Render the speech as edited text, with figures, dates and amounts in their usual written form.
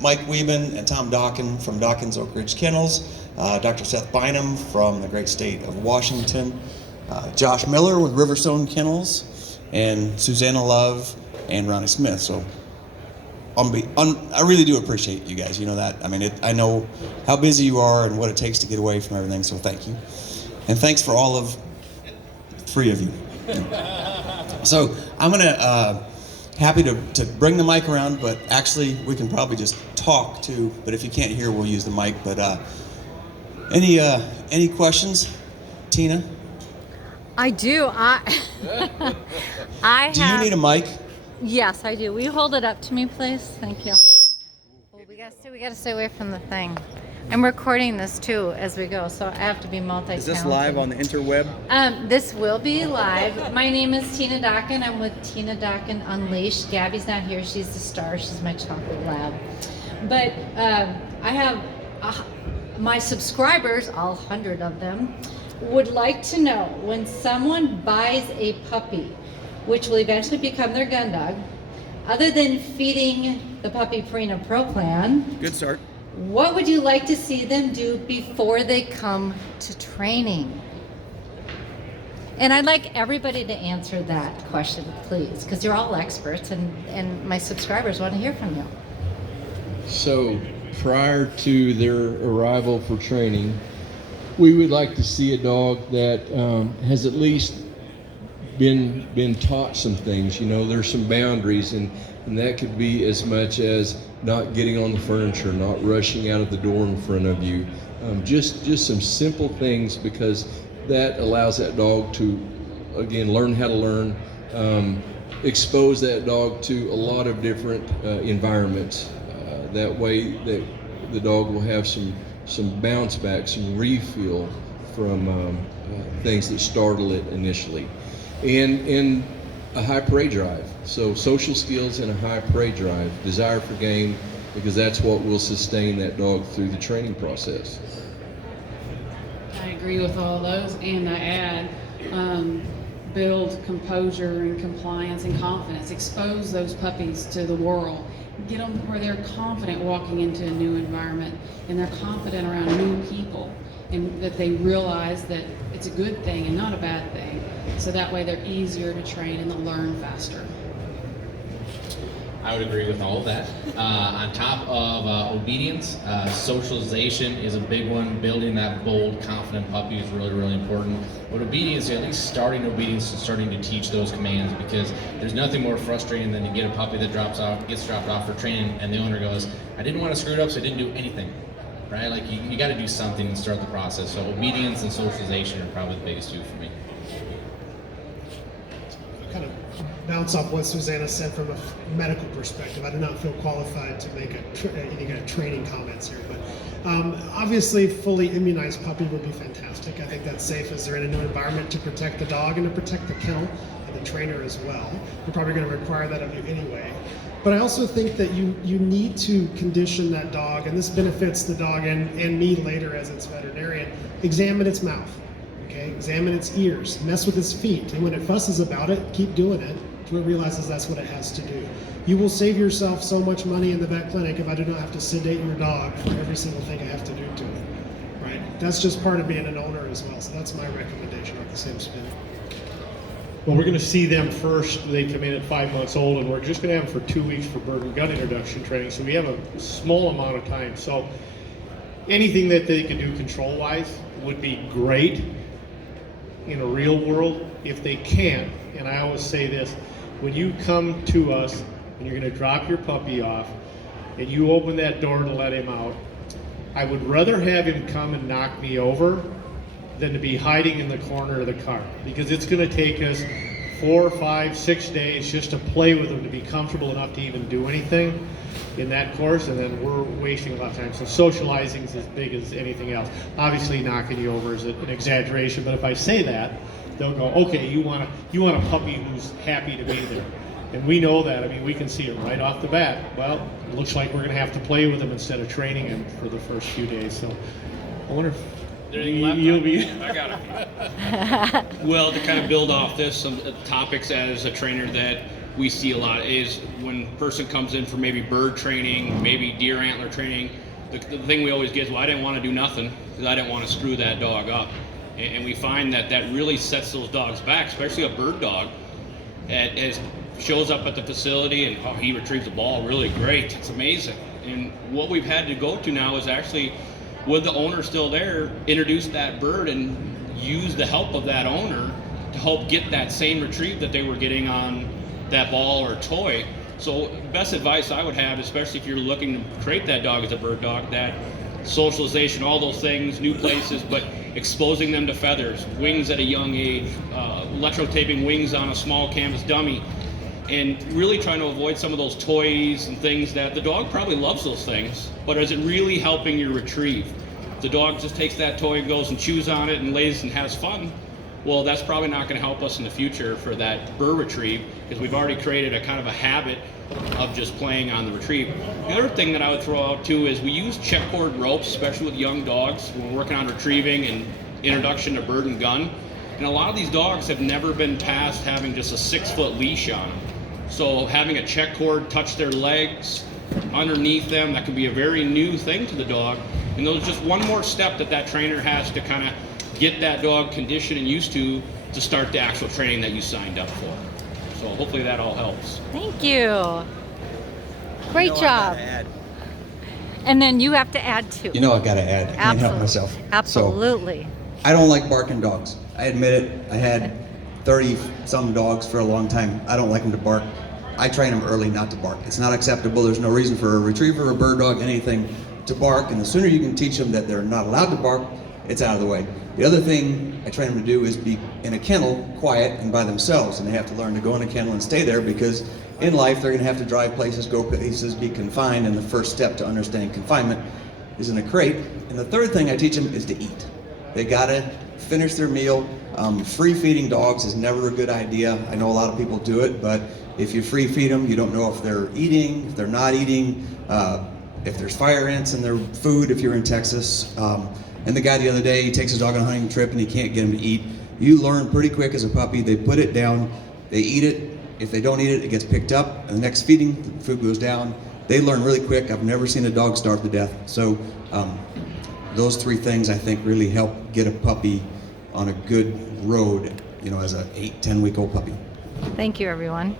Mike Wieben and Tom Dokken from Dokken's Oak Ridge Kennels, Dr. Seth Bynum from the great state of Washington, Josh Miller with Riverstone Kennels, and Susanna Love and Ronnie Smith. So I really do appreciate you guys. You know that. I mean, I know how busy you are and what it takes to get away from everything. So thank you, and thanks for all of 3 of you. So I'm gonna happy to bring the mic around, but actually we can probably just talk too. But if you can't hear, we'll use the mic. But any questions, Tina? I do. Do you need a mic? Yes, I do. Will you hold it up to me, please? Thank you. Well, we gotta stay away from the thing. I'm recording this too as we go, so I have to be multi-talented. Is this live on the interweb? This will be live. My name is Tina Dokken. I'm with Tina Dokken Unleashed. Gabby's not here. She's the star. She's my chocolate lab. But I have my subscribers, all 100 of them, would like to know when someone buys a puppy, which will eventually become their gun dog, other than feeding the puppy Purina Pro Plan. Good start. What would you like to see them do before they come to training? And I'd like everybody to answer that question, please, because you're all experts and my subscribers want to hear from you. So prior to their arrival for training, we would like to see a dog that has at least been taught some things. You know, there's some boundaries, and that could be as much as not getting on the furniture, not rushing out of the door in front of you. Just some simple things, because that allows that dog to, again, learn how to learn, expose that dog to a lot of different environments. That way that the dog will have some bounce back, some refuel from things that startle it initially. And a high prey drive. So social skills and a high prey drive, desire for game, because that's what will sustain that dog through the training process. I agree with all those, and I add, build composure and compliance and confidence. Expose those puppies to the world. Get them where they're confident walking into a new environment, and they're confident around new people, and that they realize that it's a good thing and not a bad thing. So that way they're easier to train and they'll learn faster. I would agree with all of that. On top of obedience, socialization is a big one. Building that bold, confident puppy is really, really important. But obedience, at least starting obedience and starting to teach those commands, because there's nothing more frustrating than to get a puppy that gets dropped off for training, and the owner goes, "I didn't want to screw it up, so I didn't do anything." Right? Like you got to do something and start the process. So obedience and socialization are probably the biggest two for me. Kind of bounce off what Susanna said from a medical perspective. I do not feel qualified to make any kind of training comments here, but obviously fully immunized puppy would be fantastic. I think that's safe as they're in a new environment to protect the dog and to protect the kennel and the trainer as well. We're probably going to require that of you anyway. But I also think that you need to condition that dog, and this benefits the dog and me later as its veterinarian. Examine its mouth. Okay, examine its ears, mess with its feet, and when it fusses about it, keep doing it until it realizes that's what it has to do. You will save yourself so much money in the vet clinic if I do not have to sedate your dog for every single thing I have to do to it, right? That's just part of being an owner as well, so that's my recommendation on the same spin. Well, we're going to see them first. They come in at 5 months old, and we're just going to have them for 2 weeks for bird and gun introduction training, so we have a small amount of time. So anything that they can do control-wise would be great in a real world. If they can't, and I always say this, when you come to us and you're going to drop your puppy off and you open that door to let him out, I would rather have him come and knock me over than to be hiding in the corner of the car, because it's going to take us 4, 5, 6 days just to play with him to be comfortable enough to even do anything in that course, and then we're wasting a lot of time. So socializing is as big as anything else. Obviously knocking you over is an exaggeration, but if I say that, they'll go, okay, you want a puppy who's happy to be there. And we know that. I mean, we can see it right off the bat. Well, it looks like we're going to have to play with him instead of training him for the first few days. So I wonder if you'll be... I got it. Well, to kind of build off this, some topics as a trainer that we see a lot is when a person comes in for maybe bird training, maybe deer antler training, the thing we always get is, well, I didn't want to do nothing because I didn't want to screw that dog up. And we find that really sets those dogs back, especially a bird dog that shows up at the facility and, oh, he retrieves the ball really great. It's amazing. And what we've had to go to now is actually, with the owner still there, introduce that bird and use the help of that owner to help get that same retrieve that they were getting on that ball or toy. So best advice I would have, especially if you're looking to create that dog as a bird dog, that socialization, all those things, new places, but exposing them to feathers, wings at a young age, electrotaping wings on a small canvas dummy, and really trying to avoid some of those toys and things that the dog probably loves those things, but is it really helping your retrieve? If the dog just takes that toy and goes and chews on it and lays and has fun, well, that's probably not going to help us in the future for that burr retrieve, because we've already created a kind of a habit of just playing on the retrieve. The other thing that I would throw out too is we use check cord ropes, especially with young dogs when we're working on retrieving and introduction to bird and gun. And a lot of these dogs have never been past having just a 6-foot leash on them. So having a check cord touch their legs, underneath them, that can be a very new thing to the dog. And those just one more step that trainer has to kind of get that dog conditioned and used to start the actual training that you signed up for. So hopefully that all helps. Thank you. Great job. And then you have to add too. You know I gotta add. I can't help myself. Absolutely. So, I don't like barking dogs. I admit it. I had 30-some dogs for a long time. I don't like them to bark. I train them early not to bark. It's not acceptable. There's no reason for a retriever, a bird dog, anything to bark. And the sooner you can teach them that they're not allowed to bark, it's out of the way. The other thing I train them to do is be in a kennel, quiet and by themselves. And they have to learn to go in a kennel and stay there, because in life they're gonna have to drive places, go places, be confined. And the first step to understanding confinement is in a crate. And the third thing I teach them is to eat. They gotta finish their meal. Free feeding dogs is never a good idea. I know a lot of people do it, but if you free feed them, you don't know if they're eating, if they're not eating, if there's fire ants in their food, if you're in Texas. And the guy the other day, he takes his dog on a hunting trip and he can't get him to eat. You learn pretty quick as a puppy. They put it down, they eat it. If they don't eat it, it gets picked up. And the next feeding, the food goes down. They learn really quick. I've never seen a dog starve to death. So those three things I think really help get a puppy on a good road, you know, as a 8-10 week old puppy. Thank you, everyone.